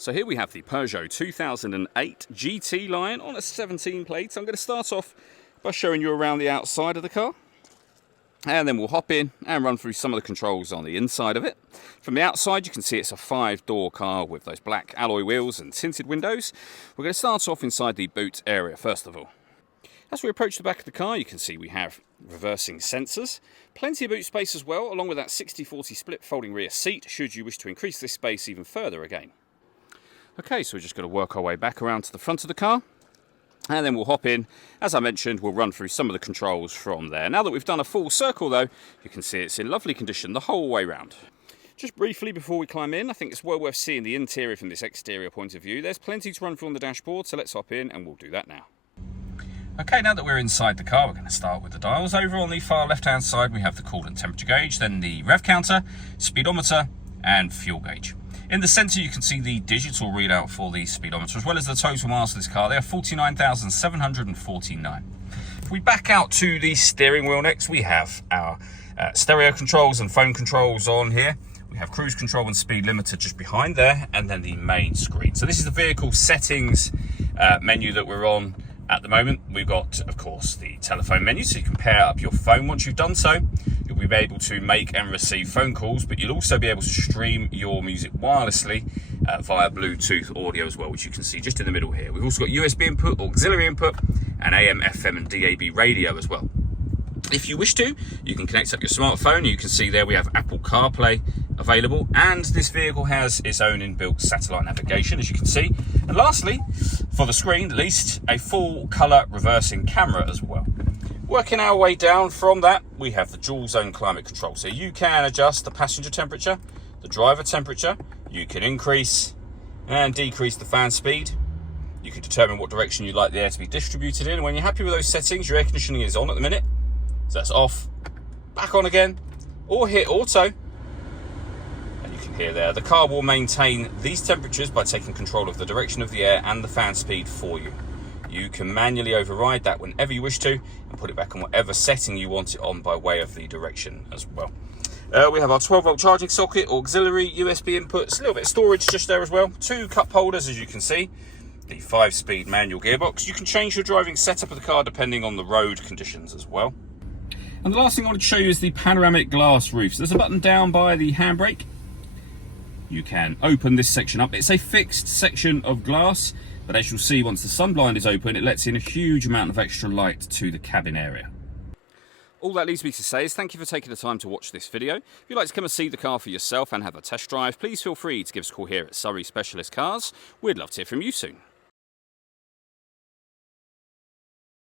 So here we have the Peugeot 2008 GT line on a 17 plate. I'm going to start off by showing you around the outside of the car. And then we'll hop in and run through some of the controls on the inside of it. From the outside you can see it's a 5-door car with those black alloy wheels and tinted windows. We're going to start off inside the boot area first of all. As we approach the back of the car you can see we have reversing sensors, plenty of boot space as well, along with that 60-40 split folding rear seat should you wish to increase this space even further again. Okay, so we're just going to work our way back around to the front of the car. And then we'll hop in. As I mentioned, we'll run through some of the controls from there. Now that we've done a full circle though, you can see it's in lovely condition the whole way round. Just briefly before we climb in, I think it's well worth seeing the interior from this exterior point of view. There's plenty to run through on the dashboard, so let's hop in and we'll do that now. Okay, now that we're inside the car, we're going to start with the dials. Over on the far left-hand side, we have the coolant temperature gauge, then the rev counter, speedometer, and fuel gauge. In the centre, you can see the digital readout for the speedometer, as well as the total miles of this car. They are 49,749. If we back out to the steering wheel next, we have our stereo controls and phone controls on here. We have cruise control and speed limiter just behind there, and then the main screen. So this is the vehicle settings menu that we're on at the moment. We've got, of course, the telephone menu, so you can pair up your phone. Once you've done so, you'll be able to make and receive phone calls, but you'll also be able to stream your music wirelessly via Bluetooth audio as well, which you can see just in the middle here. We've also got USB input, auxiliary input, and AM, FM, and DAB radio as well. If you wish to, you can connect up your smartphone. You can see there we have Apple CarPlay available, and this vehicle has its own inbuilt satellite navigation, as you can see. And lastly, for the screen at least, a full colour reversing camera as well. Working our way down from that, we have the dual zone climate control. So you can adjust the passenger temperature, the driver temperature. You can increase and decrease the fan speed. You can determine what direction you'd like the air to be distributed in. And when you're happy with those settings, your air conditioning is on at the minute. So that's off, back on again, or hit auto. And you can hear there, the car will maintain these temperatures by taking control of the direction of the air and the fan speed for you. You can manually override that whenever you wish to and put it back on whatever setting you want it on by way of the direction as well. We have our 12-volt charging socket, auxiliary, USB inputs, a little bit of storage just there as well. 2 cup holders, as you can see. The 5-speed manual gearbox. You can change your driving setup of the car depending on the road conditions as well. And the last thing I want to show you is the panoramic glass roof. So there's a button down by the handbrake. You can open this section up. It's a fixed section of glass, but as you'll see, once the sunblind is open, it lets in a huge amount of extra light to the cabin area. All that leaves me to say is thank you for taking the time to watch this video. If you'd like to come and see the car for yourself and have a test drive, please feel free to give us a call here at Surrey Specialist Cars. We'd love to hear from you soon.